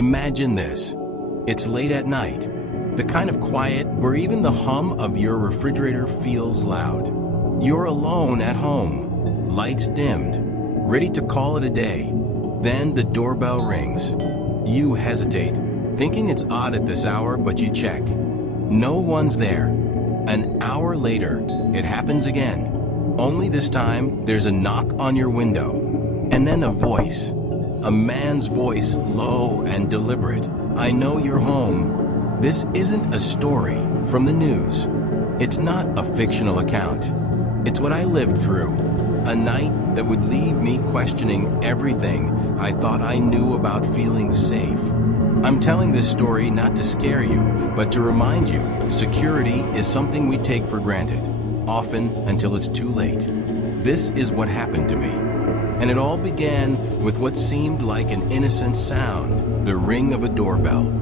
Imagine this. It's late at night, the kind of quiet where even the hum of your refrigerator feels loud. You're alone at home, lights dimmed, ready to call it a day. Then the doorbell rings. You hesitate, thinking it's odd at this hour, but you check. No one's there. An hour later, it happens again. Only this time, there's a knock on your window. And then a voice. A man's voice, low and deliberate. I know you're home. This isn't a story from the news. It's not a fictional account. It's what I lived through. A night that would leave me questioning everything I thought I knew about feeling safe. I'm telling this story not to scare you, but to remind you, security is something we take for granted, often until it's too late. This is what happened to me. And it all began with what seemed like an innocent sound, the ring of a doorbell.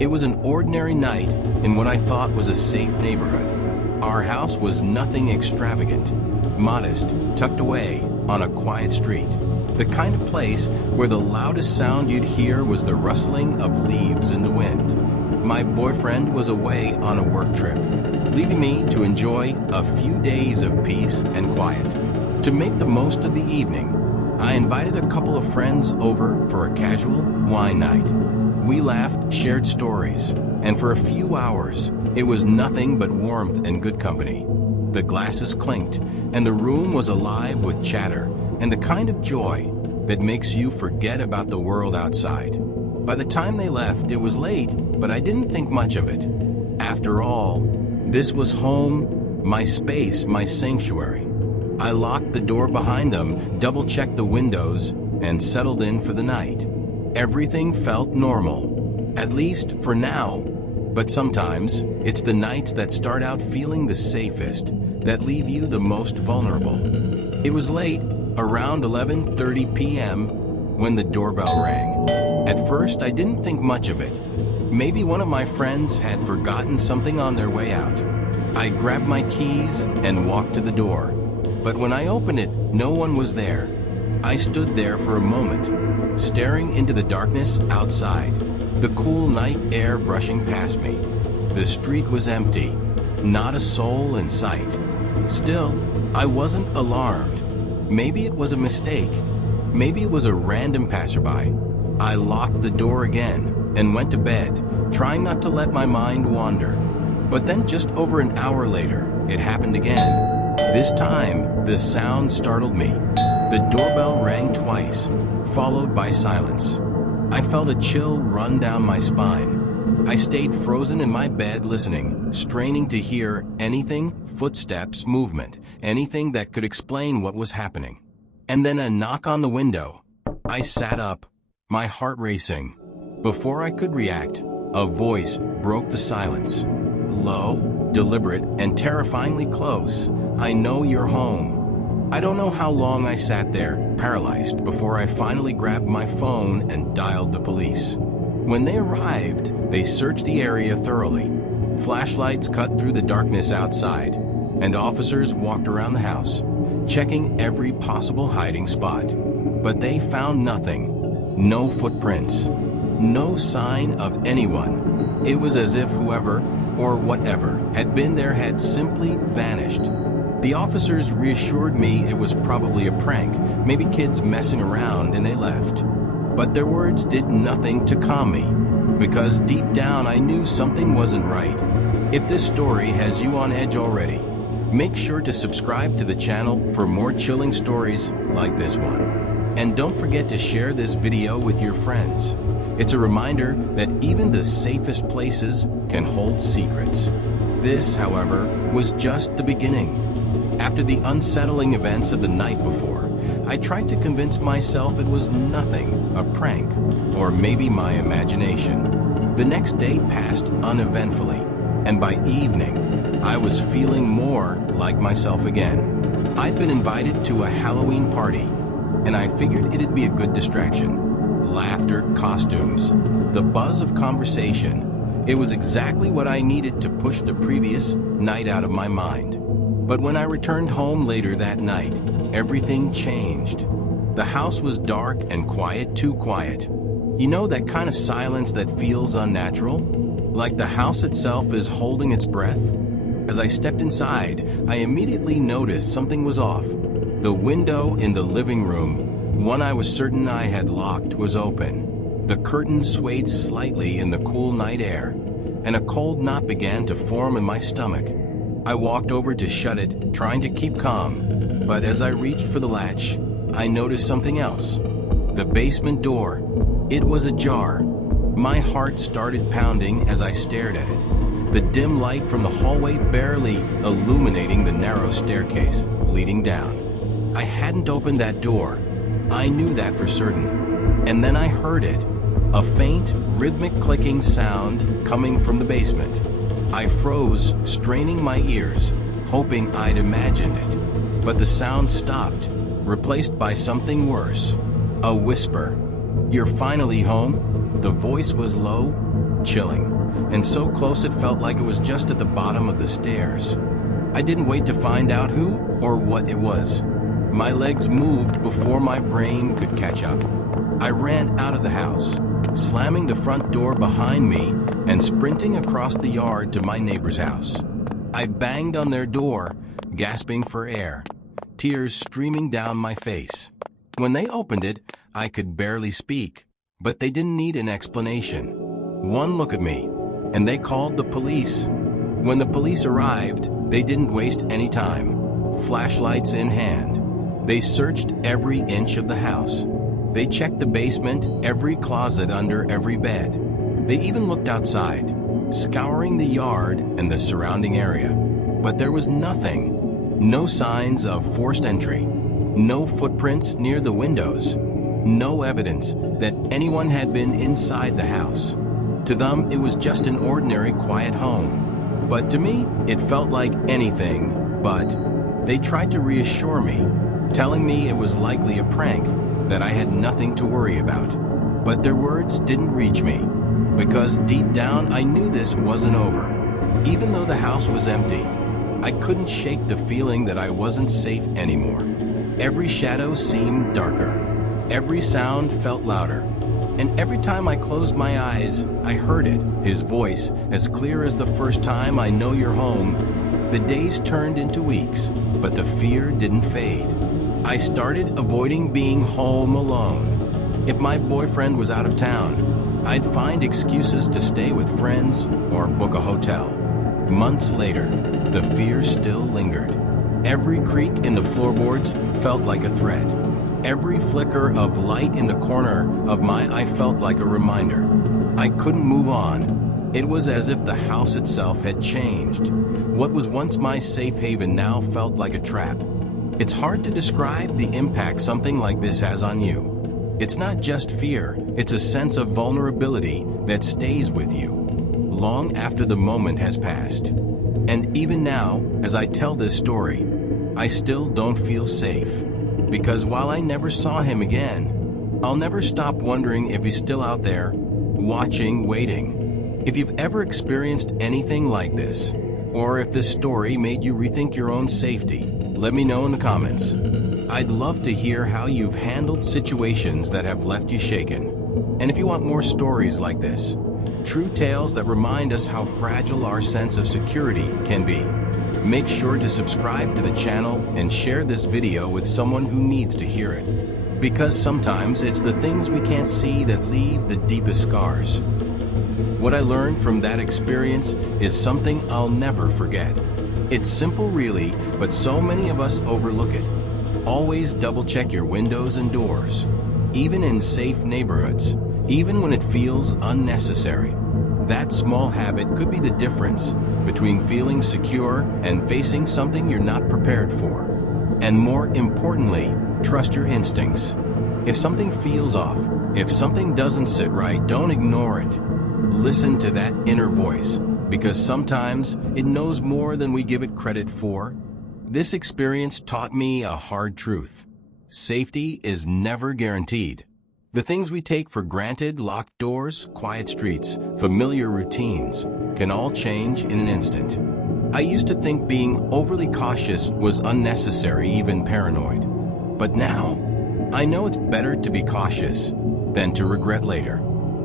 It was an ordinary night in what I thought was a safe neighborhood. Our house was nothing extravagant, modest, tucked away on a quiet street. The kind of place where the loudest sound you'd hear was the rustling of leaves in the wind. My boyfriend was away on a work trip, leaving me to enjoy a few days of peace and quiet. To make the most of the evening, I invited a couple of friends over for a casual wine night. We laughed, shared stories, and for a few hours, it was nothing but warmth and good company. The glasses clinked, and the room was alive with chatter and the kind of joy that makes you forget about the world outside. By the time they left, it was late, but I didn't think much of it. After all, this was home, my space, my sanctuary. I locked the door behind them, double-checked the windows, and settled in for the night. Everything felt normal, at least for now. But sometimes, it's the nights that start out feeling the safest that leave you the most vulnerable. It was late, around 11:30 p.m., when the doorbell rang. At first, I didn't think much of it. Maybe one of my friends had forgotten something on their way out. I grabbed my keys and walked to the door. But when I opened it, no one was there. I stood there for a moment, staring into the darkness outside, the cool night air brushing past me. The street was empty, not a soul in sight. Still, I wasn't alarmed. Maybe it was a mistake. Maybe it was a random passerby. I locked the door again and went to bed, trying not to let my mind wander. But then just over an hour later, it happened again. This time, the sound startled me. The doorbell rang twice, followed by silence. I felt a chill run down my spine. I stayed frozen in my bed listening, straining to hear anything, footsteps, movement, anything that could explain what was happening. And then a knock on the window. I sat up, my heart racing. Before I could react, a voice broke the silence. Low, deliberate, and terrifyingly close. I know you're home. I don't know how long I sat there, paralyzed, before I finally grabbed my phone and dialed the police. When they arrived, they searched the area thoroughly. Flashlights cut through the darkness outside, and officers walked around the house, checking every possible hiding spot. But they found nothing. No footprints. No sign of anyone. It was as if whoever, or whatever, had been there had simply vanished. The officers reassured me it was probably a prank, maybe kids messing around, and they left. But their words did nothing to calm me, because deep down I knew something wasn't right. If this story has you on edge already, make sure to subscribe to the channel for more chilling stories like this one. And don't forget to share this video with your friends. It's a reminder that even the safest places can hold secrets. This, however, was just the beginning. After the unsettling events of the night before, I tried to convince myself it was nothing, a prank, or maybe my imagination. The next day passed uneventfully, and by evening, I was feeling more like myself again. I'd been invited to a Halloween party, and I figured it'd be a good distraction. Laughter, costumes, the buzz of conversation. It was exactly what I needed to push the previous night out of my mind. But when I returned home later that night, everything changed. The house was dark and quiet, too quiet. You know, that kind of silence that feels unnatural? Like the house itself is holding its breath? As I stepped inside, I immediately noticed something was off. The window in the living room, one I was certain I had locked, was open. The curtains swayed slightly in the cool night air, and a cold knot began to form in my stomach. I walked over to shut it, trying to keep calm, but as I reached for the latch, I noticed something else. The basement door. It was ajar. My heart started pounding as I stared at it, the dim light from the hallway barely illuminating the narrow staircase leading down. I hadn't opened that door. I knew that for certain. And then I heard it, a faint, rhythmic clicking sound coming from the basement. I froze, straining my ears, hoping I'd imagined it. But the sound stopped, replaced by something worse. A whisper. "You're finally home?" The voice was low, chilling, and so close it felt like it was just at the bottom of the stairs. I didn't wait to find out who or what it was. My legs moved before my brain could catch up. I ran out of the house, slamming the front door behind me and sprinting across the yard to my neighbor's house. I banged on their door, gasping for air, tears streaming down my face. When they opened it, I could barely speak, but they didn't need an explanation. One look at me, and they called the police. When the police arrived, they didn't waste any time. Flashlights in hand, they searched every inch of the house. They checked the basement, every closet under every bed. They even looked outside, scouring the yard and the surrounding area. But there was nothing. No signs of forced entry. No footprints near the windows. No evidence that anyone had been inside the house. To them, it was just an ordinary, quiet home. But to me, it felt like anything but. They tried to reassure me, telling me it was likely a prank, that I had nothing to worry about. But their words didn't reach me, because deep down I knew this wasn't over. Even though the house was empty, I couldn't shake the feeling that I wasn't safe anymore. Every shadow seemed darker. Every sound felt louder. And every time I closed my eyes, I heard it, his voice, as clear as the first time, "I know you're home." The days turned into weeks, but the fear didn't fade. I started avoiding being home alone. If my boyfriend was out of town, I'd find excuses to stay with friends or book a hotel. Months later, the fear still lingered. Every creak in the floorboards felt like a threat. Every flicker of light in the corner of my eye felt like a reminder. I couldn't move on. It was as if the house itself had changed. What was once my safe haven now felt like a trap. It's hard to describe the impact something like this has on you. It's not just fear, it's a sense of vulnerability that stays with you long after the moment has passed. And even now, as I tell this story, I still don't feel safe. Because while I never saw him again, I'll never stop wondering if he's still out there, watching, waiting. If you've ever experienced anything like this, or if this story made you rethink your own safety, let me know in the comments. I'd love to hear how you've handled situations that have left you shaken. And if you want more stories like this, true tales that remind us how fragile our sense of security can be, make sure to subscribe to the channel and share this video with someone who needs to hear it. Because sometimes it's the things we can't see that leave the deepest scars. What I learned from that experience is something I'll never forget. It's simple really, but so many of us overlook it. Always double check your windows and doors, even in safe neighborhoods, even when it feels unnecessary. That small habit could be the difference between feeling secure and facing something you're not prepared for. And more importantly, trust your instincts. If something feels off, if something doesn't sit right, don't ignore it. Listen to that inner voice, because sometimes it knows more than we give it credit for. This experience taught me a hard truth. Safety is never guaranteed. The things we take for granted, locked doors, quiet streets, familiar routines, can all change in an instant. I used to think being overly cautious was unnecessary, even paranoid. But now, I know it's better to be cautious than to regret later.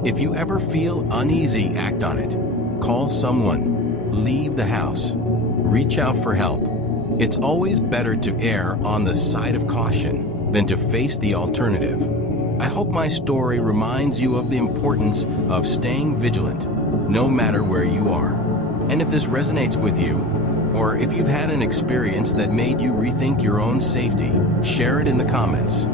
If you ever feel uneasy, act on it. Call someone. Leave the house. Reach out for help. It's always better to err on the side of caution than to face the alternative. I hope my story reminds you of the importance of staying vigilant, no matter where you are. And if this resonates with you, or if you've had an experience that made you rethink your own safety, share it in the comments.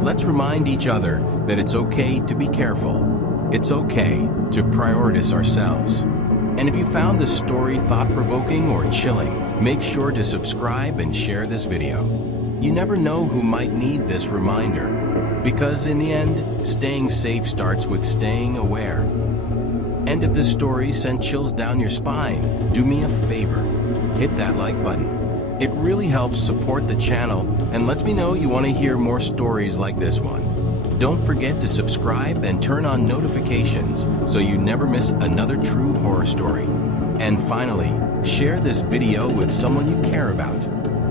Let's remind each other that it's okay to be careful. It's okay to prioritize ourselves. And if you found this story thought-provoking or chilling, make sure to subscribe and share this video. You never know who might need this reminder, because in the end, staying safe starts with staying aware. And if this story sent chills down your spine, do me a favor, hit that like button. It really helps support the channel and lets me know you want to hear more stories like this one. Don't forget to subscribe and turn on notifications so you never miss another true horror story. And finally, share this video with someone you care about.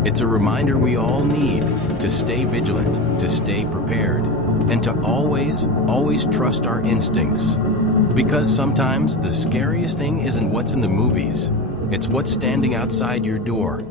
It's a reminder we all need to stay vigilant, to stay prepared, and to always trust our instincts. Because sometimes the scariest thing isn't what's in the movies, it's what's standing outside your door.